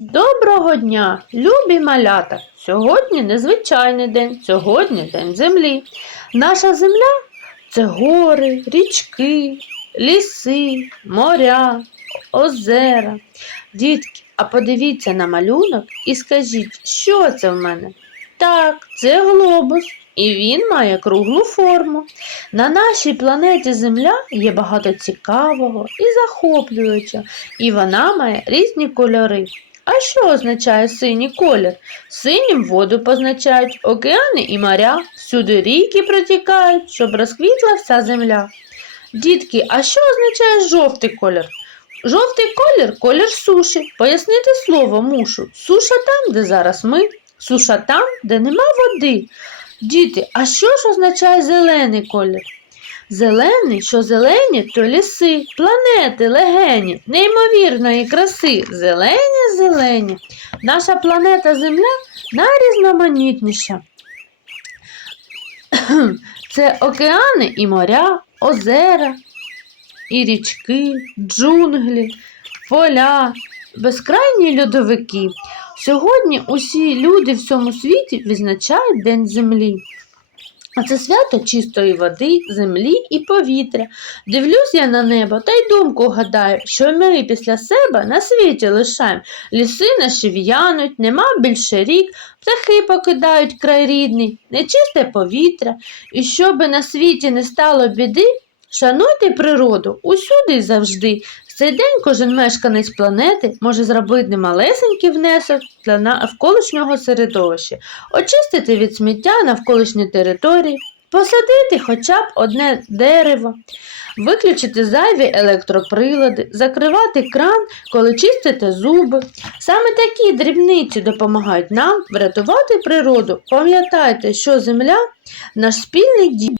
Доброго дня, любі малята! Сьогодні незвичайний день, сьогодні день землі. Наша земля це гори, річки, ліси, моря, озера. Дітки, а подивіться на малюнок і скажіть, що це в мене? Так, це глобус, і він має круглу форму. На нашій планеті Земля є багато цікавого і захоплюючого, і вона має різні кольори. А що означає синій колір? Синім воду позначають океани і моря, всюди ріки протікають, щоб розквітла вся земля. Дітки, а що означає жовтий колір? Жовтий колір колір суші. Пояснити слово мушу. Суша там, де зараз ми, суша там, де нема води. Діти, а що ж означає зелений колір? Зелений, що зелені, то ліси, планети, легені, неймовірної краси, зелені, зелені. Наша планета Земля найрізноманітніша. Це океани і моря, озера, і річки, джунглі, поля, безкрайні льодовики. Сьогодні усі люди в цьому світі відзначають День Землі. А це свято чистої води, землі і повітря. Дивлюсь я на небо та й думку гадаю, що ми після себе на світі лишаємо. Ліси наші в'януть, нема більше рік, птахи покидають край рідний, нечисте повітря. І щоби на світі не стало біди, шануйте природу усюди і завжди. В цей день кожен мешканець планети може зробити малесенький внесок для навколишнього середовища очистити від сміття навколишні території, посадити хоча б одне дерево, виключити зайві електроприлади, закривати кран, коли чистите зуби. Саме такі дрібниці допомагають нам врятувати природу. Пам'ятайте, що земля наш спільний дім.